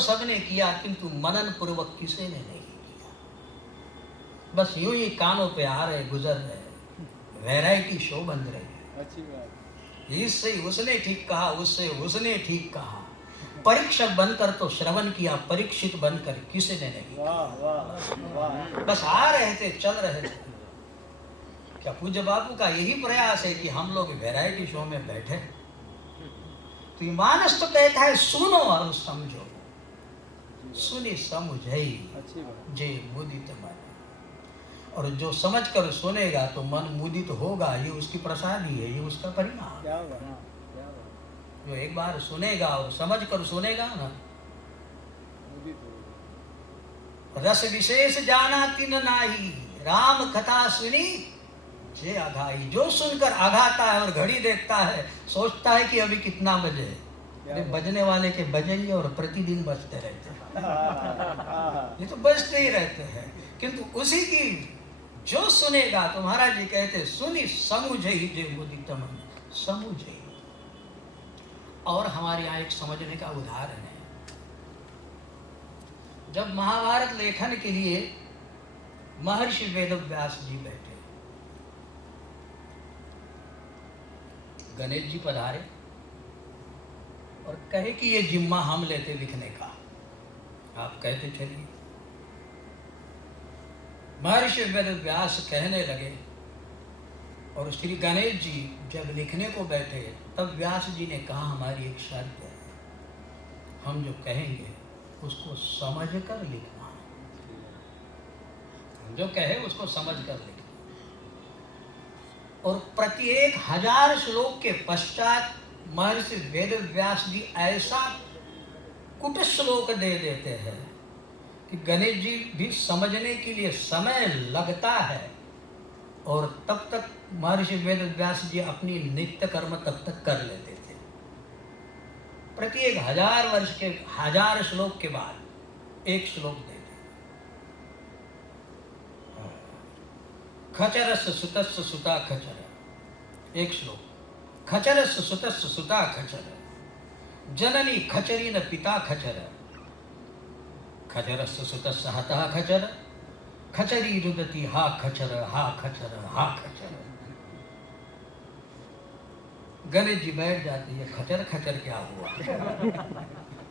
सबने किया किंतु मनन पूर्वक किसी ने नहीं किया। बस यूं ही कानों पे आ रहे गुजर रहे, वैरायटी शो बन रही। अच्छी बात। इससे उसने ठीक कहा, उससे उसने ठीक कहा। परीक्षक बनकर तो श्रवण किया, परीक्षित बनकर किसी ने नहीं। वाह वाह वाह। बस आ रहे थे, चल रहे थे। क्या पूज्य बापू का यही प्रयास है कि हम लोग वैरायटी शो में बैठे? तो ये मानस तो कहता है सुनो और समझो, सुनी समझई जे मुदित मन। और जो समझ कर सुनेगा तो मन मुदित होगा, ये उसकी प्रसादी है, ये उसका परिणाम। क्या बात। जो एक बार सुनेगा और समझ कर सुनेगा ना, रस विशेष जाना तिन नाही, राम कथा सुनी जे अघाई। जो सुनकर अघाता है और घड़ी देखता है, सोचता है कि अभी कितना बजे। अरे बजने वाले के बजे ही और प्रतिदिन बजते रहते हैं। ये तो बजते ही रहते हैं, किंतु उसी की जो सुनेगा, तो महाराज जी कहते सुनी समुझई जे मुदित मन, समुझई। और हमारे यहाँ एक समझने का उदाहरण है। जब महाभारत लेखन के लिए महर्षि वेदव्यास जी बैठे, गणेश जी पधारे और कहे कि ये जिम्मा हम लेते लिखने का, आप कहते चलिए। महर्षि वेदव्यास कहने लगे और श्री गणेश जी जब लिखने को बैठे, तब व्यास जी ने कहा हमारी एक शर्त है, हम जो कहेंगे उसको समझ कर लिखना, हम जो कहे उसको समझ कर लिखना। और प्रत्येक 1000 श्लोक के पश्चात महर्षि वेदव्यास जी ऐसा कुट श्लोक दे देते हैं कि गणेश जी भी समझने के लिए समय लगता है, और तब तक महर्षि वेदव्यास जी अपनी नित्य कर्म तब तक कर लेते थे। प्रत्येक 1000 वर्ष के 1000 श्लोक के बाद एक श्लोक देते। खचरस सुतस्य सुता खचर, एक श्लोक। खचरस सुतस्य सुता खचर, जननी खचरी न पिता खचर, खचरस सुतस्य हता खचर, खचरी रुदती हा खचर हा खचर हा खचर। गणेश जी बैठ जाते, ये खचर खचर क्या हुआ?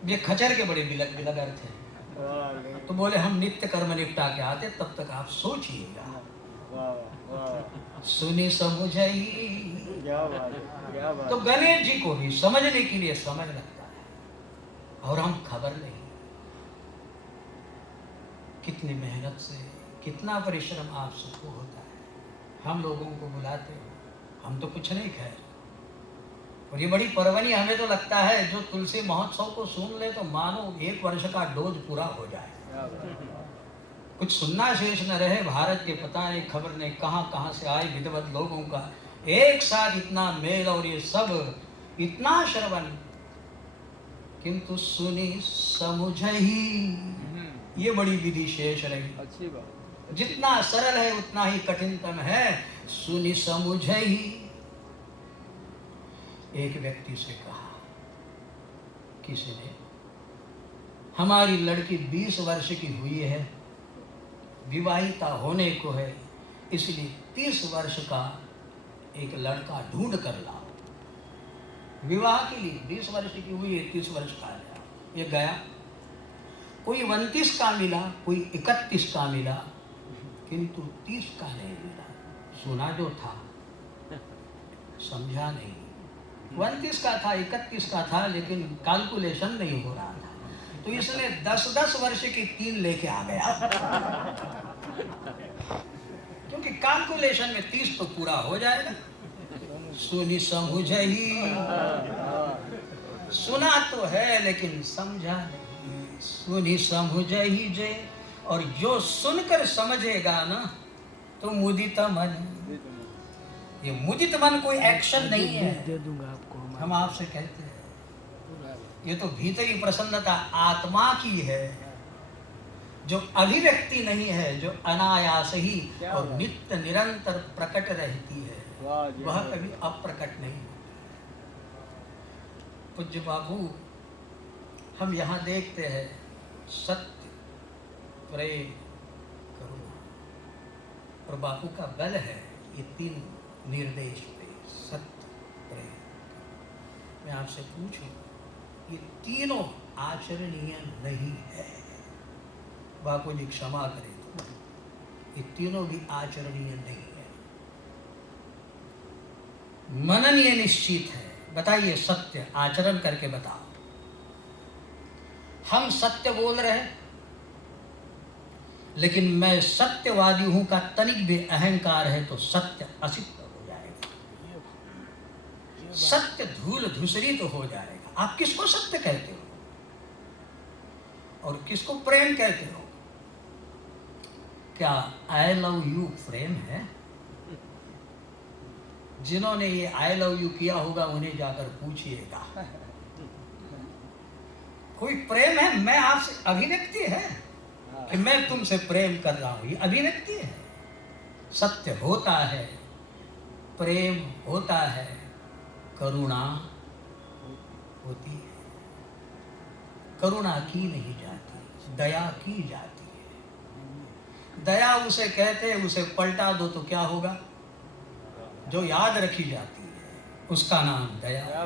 ये खचर के बड़े बिलग बिलग अर्थ हैं। तो बोले हम नित्य कर्म निपटा के आते, तब तक आप सोचिएगा। सुनी समझई। तो गणेश जी को भी समझने के लिए समय लगता है, और हम खबर नहीं कितनी मेहनत से, कितना परिश्रम आप सबको होता है। हम लोगों को बुलाते हो, हम तो कुछ नहीं खैर। और ये बड़ी परवनी हमें तो लगता है, जो तुलसी महोत्सव को सुन ले तो मानो 1 वर्ष का डोज पूरा हो जाए, कुछ सुनना शेष न रहे। भारत के पता नहीं खबर नहीं कहाँ कहाँ से आए विधवत लोगों का एक साथ इतना मेल, और ये सब इतना श्रवण, किंतु सुनी समझही, ये बड़ी विधि शेष रही। अच्छी बात। जितना सरल है उतना ही कठिनतम है। सुनी समझही। एक व्यक्ति से कहा, किसी ने, हमारी लड़की 20 वर्ष की हुई है, विवाहिता होने को है, इसलिए 30 वर्ष का एक लड़का ढूंढ कर लाओ। विवाह के लिए 20 वर्ष की हुई है, 30 वर्ष का है। ये गया, कोई 29 का मिला, कोई 31 का मिला, किंतु 30 का नहीं मिला। सुना जो था, समझा नहीं। 29 का था, 31 का था, लेकिन कैलकुलेशन नहीं हो रहा था, तो इसने 10-10 वर्ष की 3 लेके आ गया। क्योंकि कैलकुलेशन में 30 तो पूरा हो जाएगा। सुनी समझही, सुना तो है लेकिन समझा नहीं। सुनी समझही जे, और जो सुनकर समझेगा ना, तो मुदित मन। ये मुदित मन कोई एक्शन नहीं है, दे दूंगा आपको। हम आपसे कहते हैं, ये तो भीतरी प्रसन्नता आत्मा की है, जो अभिव्यक्ति नहीं है, जो अनायास ही और नित्य निरंतर प्रकट रहती है, वह कभी अप्रकट नहीं होती। पूज्य बाबू हम यहाँ देखते हैं सत्य, प्रेम, करुणा, और बापू का बल है ये तीन निर्देश पे, सत्य, प्रेम। मैं आपसे पूछूं, ये तीनों आचरणीय नहीं है। बापू जी क्षमा करें, ये तीनों भी आचरणीय नहीं है। मनन ये निश्चित है। बताइए, सत्य आचरण करके बताओ। हम सत्य बोल रहे हैं, लेकिन मैं सत्यवादी हूं का तनिक भी अहंकार है तो सत्य असिद्ध हो जाएगा, सत्य धूल धूसरित तो हो जाएगा। आप किसको सत्य कहते हो और किसको प्रेम कहते हो? क्या आई लव यू प्रेम है? जिन्होंने ये आई लव यू किया होगा उन्हें जाकर पूछिएगा, कोई प्रेम है? मैं आपसे अभिव्यक्ति है कि मैं तुमसे प्रेम कर रहा हूं, ये अभिव्यक्ति है। सत्य होता है, प्रेम होता है, करुणा होती है। करुणा की नहीं जाती, दया की जाती है। दया उसे कहते हैं, उसे पलटा दो तो क्या होगा? जो याद रखी जाती है उसका नाम दया है।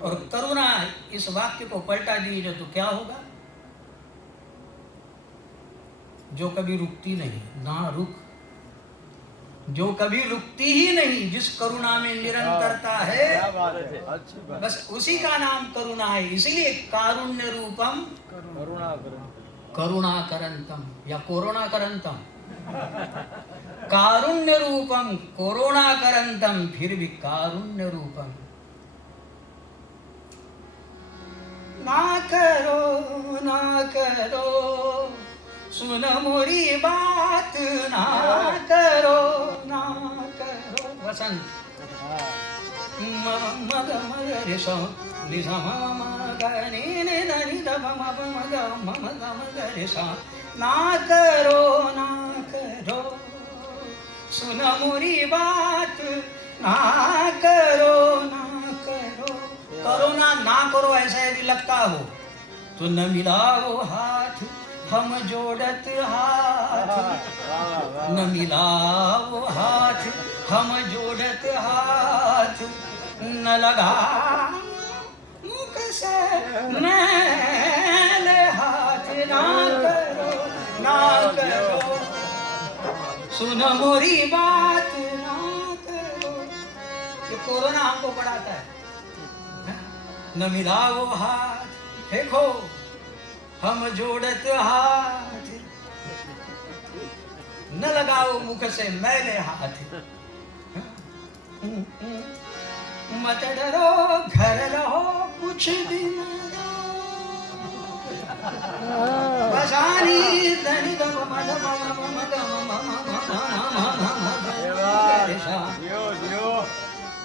और करुणा, इस वाक्य को पलटा दीजिए तो क्या होगा? जो कभी रुकती नहीं, ना रुक, जो कभी रुकती ही नहीं, जिस करुणा में निरंतरता है, बस उसी का नाम करुणा है। इसीलिए कारुण्य रूपम करुणा करंतम या कोरोना करंतम, कारुण्य रूपम कोरोना करंतम, फिर भी कारुण्य रूपम। ना करो ना करो, सुन मोरी बात, ना करो ना करो। वसंत मग मग ऋषो निषा मग नि नि नि द मग मग मग मग ऋषा। ना करो ना करो, सुन मोरी बात, ना करो ना करो। करो ना करो ऐसा यदि लगता हो तो न मिलाओ हाथ, हम जोड़त हाथ, न मिलाओ हाथ, हम जोड़त हाथ, न लगा मुख से मैले हाथ। ना करो ना करो, सुनो मोरी बात, ना करो। ये कोरोना हमको पढ़ाता है। न मिलाओ हाथ, देखो हम जोड़त हाथ, न लगाओ मुख से मैले हाथ। मत डरो घर रहो कुछ दिन, बसानी धनी गम मद मम मम गम मम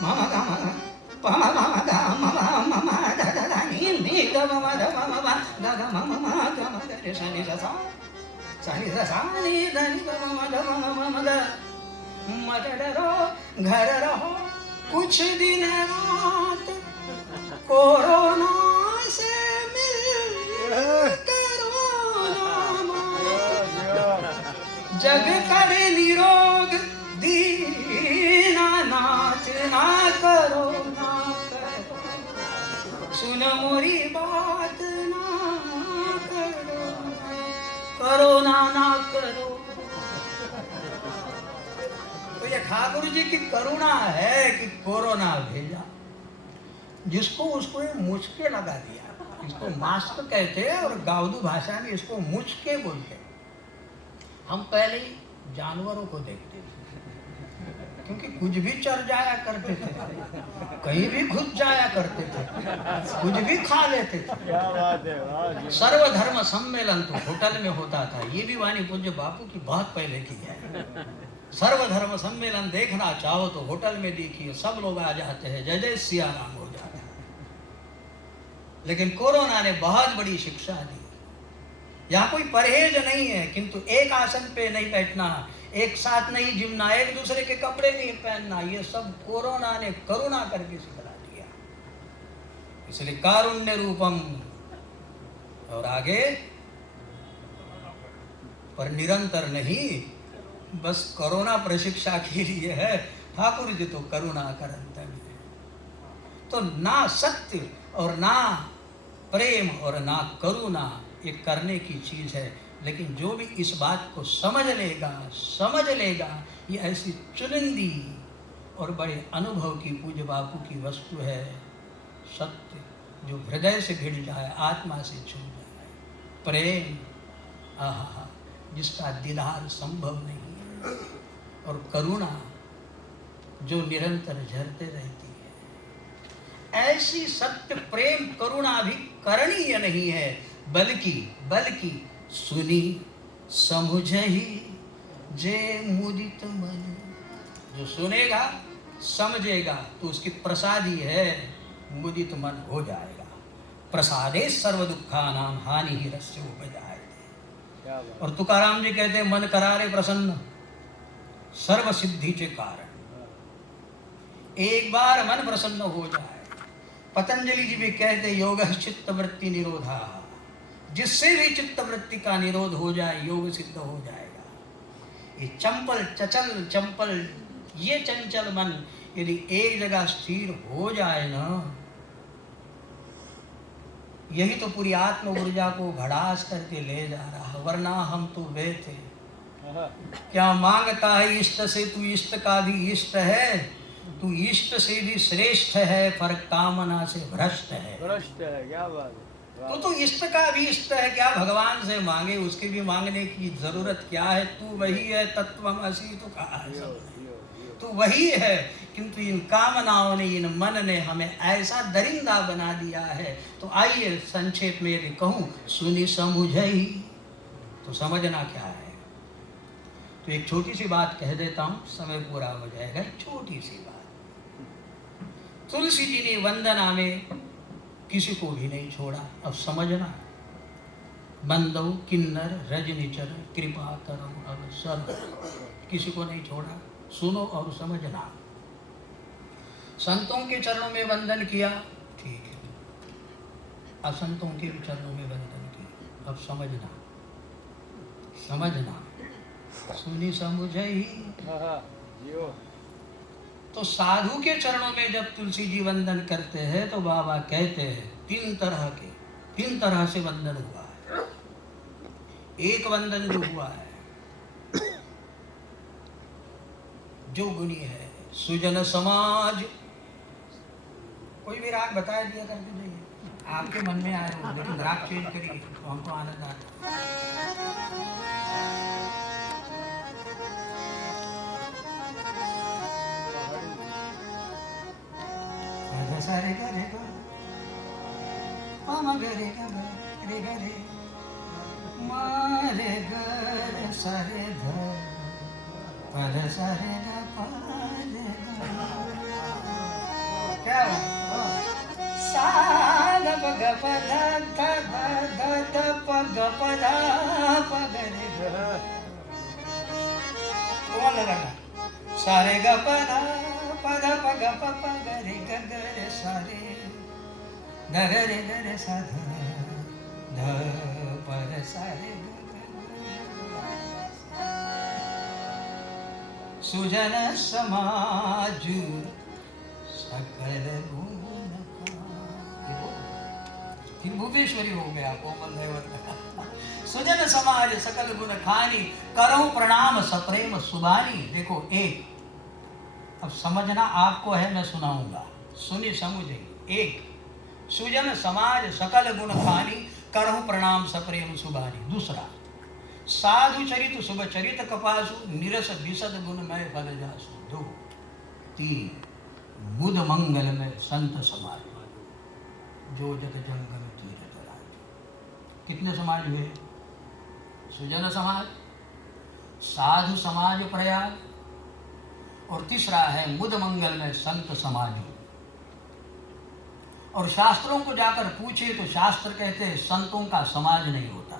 मम गम पम मम गम मम मम धनी नी गम मद मम ग मम मम गम ग शनि सा सनि सा नी धनी गम मद मम मम ग। मत डरो घर रहो कुछ दिन रात, कोरोना से मिल जग करे निरोग दीना नाथ। ना करो ना करो, सुन मोरी बात, ना करो करो ना करो। तो ये ठाकुर जी की करुणा है कि कोरोना भेजा, जिसको उसको मुचके लगा दिया। इसको मास्क कहते हैं और गावदू भाषा में इसको मुचके बोलते हैं। हम पहले ही जानवरों को देखते थे, क्योंकि कुछ भी चर जाया करते थे, कहीं भी घुस जाया करते थे, कुछ भी खा लेते थे। क्या बात है। सर्वधर्म सम्मेलन तो होटल में होता था। ये भी वाणी पूज्य बापू की बहुत पहले की है। सर्वधर्म सम्मेलन देखना चाहो तो होटल में देखिए, सब लोग आ जाते हैं, जय जय सिया राम हो जाता है। लेकिन कोरोना ने बहुत बड़ी शिक्षा दी। यहाँ कोई परहेज नहीं है, किंतु एक आसन पे नहीं बैठना, एक साथ नहीं जिमना, एक दूसरे के कपड़े नहीं पहनना, ये सब कोरोना ने करुणा करके सिखला दिया। इसलिए कारुण्य रूपम और आगे पर निरंतर नहीं, बस कोरोना प्रशिक्षा के लिए है। ठाकुर जी तो करुणा करंत है। तो ना सत्य और ना प्रेम और ना करुणा ये करने की चीज है, लेकिन जो भी इस बात को समझ लेगा, ये ऐसी चुनिंदी और बड़े अनुभव की पूज्य बापू की वस्तु है। सत्य जो हृदय से भिड़ जाए, आत्मा से छू जाए, प्रेम आहा जिसका दीदार संभव नहीं है, और करुणा जो निरंतर झरते रहती है। ऐसी सत्य प्रेम करुणा भी करणीय नहीं है, बल्कि सुनी समुझहि जे मुदित मन। जो सुनेगा समझेगा तो उसकी प्रसादी है, मुदित मन हो जाएगा। प्रसादे सर्व दुखानाम हानि ही रस्य उपजायते। और तुकाराम जी कहते मन करारे प्रसन्न सर्व सिद्धि के कारण। एक बार मन प्रसन्न हो जाए, पतंजलि जी भी कहते योगः चित्त वृत्ति निरोधा, जिससे भी चित्त वृत्ति का निरोध हो जाए योग सिद्ध हो जाएगा। ये चंपल ये चंचल मन यदि एक जगह स्थिर हो जाए ना, यही तो पूरी आत्म ऊर्जा को भड़ास करके ले जा रहा। वरना हम तो वे थे, क्या मांगता है इष्ट से, तू इष्ट का भी इष्ट है, तू इष्ट से भी श्रेष्ठ है, पर कामना से भ्रष्ट है। क्या बात है। तो इष्ट का भी इष्ट है, क्या भगवान से मांगे, उसके भी मांगने की जरूरत क्या है। तू वही है तत्वमसि, तो कहा है तू वही है, किंतु इन कामनाओं ने, इन मन ने हमें ऐसा दरिंदा बना दिया है। तो आइए संक्षेप में यदि कहूँ, सुनी समुझहि, तो समझना क्या है। तो एक छोटी सी बात कह देता हूँ, समय पूरा हो जाएगा। एक छोटी सी बात, तुलसी जी ने वंदना में किसी को भी नहीं छोड़ा। अब समझना, बंदौ किन्नर रजनीचर कृपा करम अवसर, किसी को नहीं छोड़ा। सुनो और समझना। संतों के चरणों में वंदन किया, ठीक है, असंतों के भी चरणों में वंदन किया। अब समझना, सुनी समुझहि। तो साधु के चरणों में जब तुलसी जी वंदन करते हैं तो बाबा कहते हैं तीन तरह से वंदन हुआ है। एक वंदन जो हुआ है, जो गुणी है, सुजन समाज। कोई भी राग बताया दिया करके जाइए, आपके मन में आए हो, लेकिन राग चेंज करिए तो हमको आनंद आता है। सारे गा रे गा मा गा रे गा रे मा रे गा रे सा रे ध पा रे सा रे गा पा रे गा। क्या सा ग प ग प ध ध ध ध प ग प ध प ग रे ग। कौन लगाना? सा रे ग प ध प ध प ग प प ग रे ग ग रे सा रे ध ग रे सा ध ध प रे सा रे ग। सुजन समाज सकल गुण का। भुवेश्वरी हो गया कोमल देवत। सुजन समाज सकल गुण खानी, करहु प्रणाम सप्रेम सुबानी। देखो एक, अब समझना आपको है, मैं सुनाऊंगा, सुनी समझे। एक, सुजन समाज सकल गुण खानी, करहु प्रणाम सप्रेम सुबानी। दूसरा, साधु चरित शुभ चरित कपासु, निरस विशद गुण में बल जासु। दो, तीन, बुध मंगल में संत समाज, जो जग जंगल तीरथ राज। कितने समाज हुए? सुजन समाज, साधु समाज प्रयाग, और तीसरा है मुद मंगल में संत समाज। और शास्त्रों को जाकर पूछे तो शास्त्र कहते हैं संतों का समाज नहीं होता।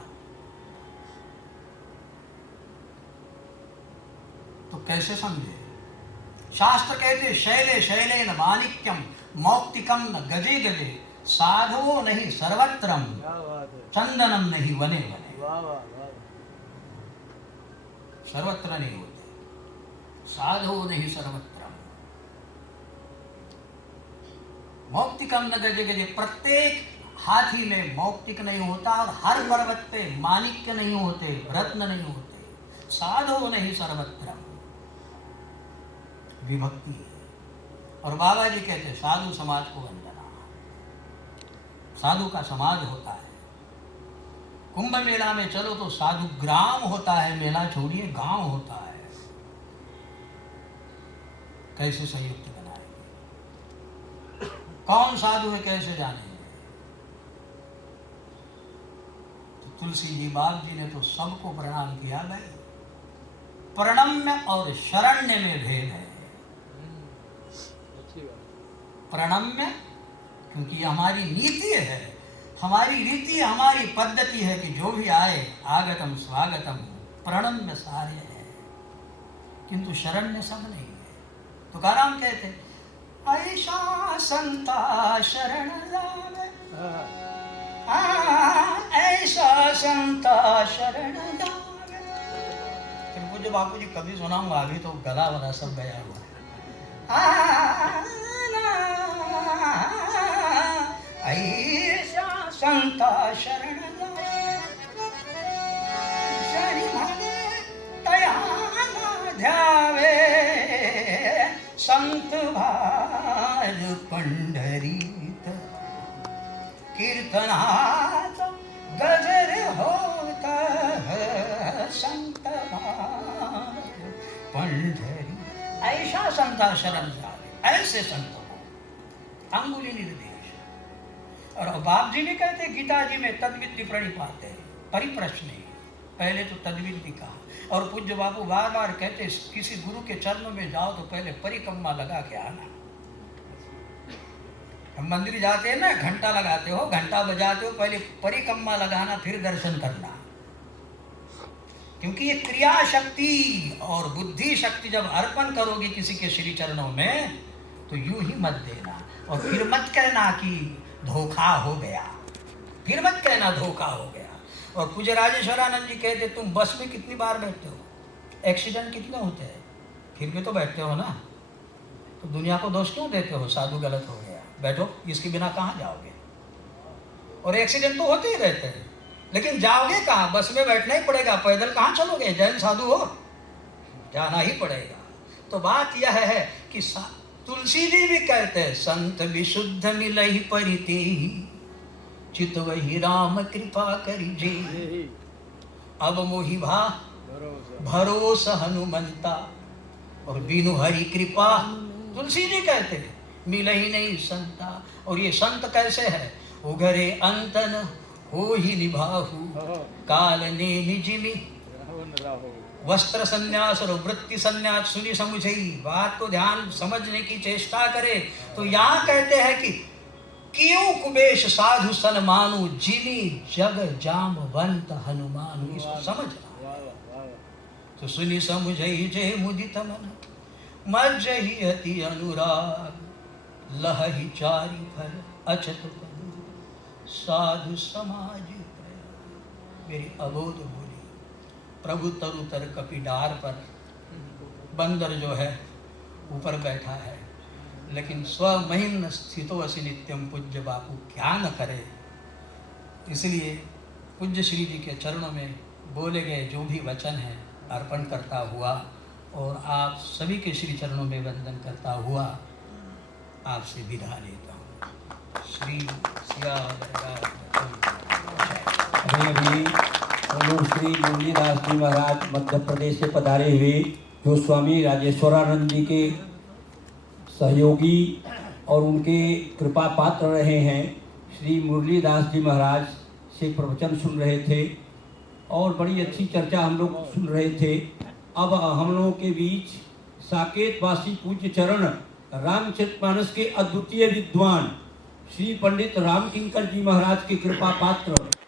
तो कैसे समझे? शास्त्र कहते शैले शैलेन माणिक्यम मौक्तिकम न गजे गजे, साधो नहीं सर्वत्रम क्या बात है, चंदनम नहीं वने वने। वाह वाह वाह, सर्वत्र नहीं होते, साधो नहीं सर्वत्रम। मौक्तिकम न गजे गजे, प्रत्येक हाथी में मौक्तिक नहीं होता और हर पर्वत पे माणिक्य नहीं होते, रत्न नहीं होते। साधो नहीं सर्वत्रम, विभक्ति है। और बाबा जी कहते साधु समाज को वंदना, साधु का समाज होता है। कुंभ मेला में चलो तो साधु ग्राम होता है, मेला छोड़िए गांव होता है। कैसे संयुक्त बनाएंगे, कौन साधु है कैसे जानेंगे? तो तुलसी जी बाप जी ने तो सबको प्रणाम किया। भाई प्रणम्य और शरण्य में भेद है। अच्छी बात, प्रणम्य क्योंकि हमारी नीति है, हमारी रीति, हमारी पद्धति है कि जो भी आए आगतम स्वागतम, प्रणम्य सारे है, किंतु शरण्य सब नहीं है। तुकाराम कहते ऐसा संता शरण जावे, ऐसा संता शरण जावे। फिर मुझे बापू जी कभी सुनाऊंगा, अभी तो गला वाला सब गया हुआ है। ऐसा संता शरण शनि भले तया ध्यावे, संत भाज पंढरीत कीर्तनात गजर होता है, संत भाज पंढरी। ऐसा संता शरण जावे, ऐसे संत को अंगुली निर्देश। और बाप जी भी कहते गीता जी में तद्विद्धि प्रणिपाते, परिप्रश्न है, पहले तो तद्विद्धि कहा। और पूज्य बापू बार बार कहते किसी गुरु के चरणों में जाओ तो पहले परिक्रमा लगा के आना। हम मंदिर जाते हैं ना, घंटा लगाते हो, घंटा बजाते हो, पहले परिक्रमा लगाना फिर दर्शन करना। क्योंकि ये क्रिया शक्ति और बुद्धि शक्ति जब अर्पण करोगे किसी के श्री चरणों में तो यूं ही मत देना। और फिर मत कहना कि धोखा हो गया, फिर मत कहना धोखा हो गया। और पूज्य राजेश्वरानंद जी कहते तुम बस में कितनी बार बैठते हो, एक्सीडेंट कितने होते हैं, फिर भी तो बैठते हो ना। तो दुनिया को दोष क्यों देते हो, साधु गलत हो गया, बैठो, इसके बिना कहाँ जाओगे। और एक्सीडेंट तो होते ही रहते हैं, लेकिन जाओगे कहाँ, बस में बैठना ही पड़ेगा, पैदल कहाँ चलोगे, जैन साधु हो, जाना ही पड़ेगा। तो बात यह है कि तुलसी जी भी कहते हैं संत विशुद्ध मिलहि परिते, चित वही राम कृपा करी जे, अब मोहि भा भरोसा हनुमंता, और बिनु हरि कृपा। तुलसी जी कहते हैं मिलहि नहीं संता। और ये संत कैसे है, उघरे अंतन हो ही निभाहु, काल ने निजिमी वस्त्र संन्यास और वृत्ति संन्यास सुनी समुझई। बात को ध्यान समझने की चेष्टा करे तो यहाँ कहते हैं कि क्यों कुबेश साधु सन्मानु, जिनी जग जामवंत हनुमानु। इसको समझना तो सुनी समुझई जे मुदित मन, मज्जहि अति अनुराग, लहहि चारि फल अचत पद, साधु समाज प्रयाग। मेरी अबोध बोली प्रभु तरुतर कपिडार पर बंदर जो है ऊपर बैठा है, लेकिन स्वमहिम्न स्थितो असि नित्यम। पूज्य बापू क्या न करे। इसलिए पूज्य श्री जी के चरणों में बोले गए जो भी वचन है अर्पण करता हुआ और आप सभी के श्री चरणों में वंदन करता हुआ आपसे विदा लेता हूँ। श्री अभी श्री मुरलीदास जी महाराज मध्य प्रदेश से पधारे हुए, जो स्वामी राजेश्वरानंद जी के सहयोगी और उनके कृपा पात्र रहे हैं, श्री मुरलीदास जी महाराज से प्रवचन सुन रहे थे और बड़ी अच्छी चर्चा हम लोग सुन रहे थे। अब हम लोगों के बीच साकेतवासी पूज्य चरण रामचरितमानस के अद्वितीय विद्वान श्री पंडित रामकिंकर जी महाराज के कृपा पात्र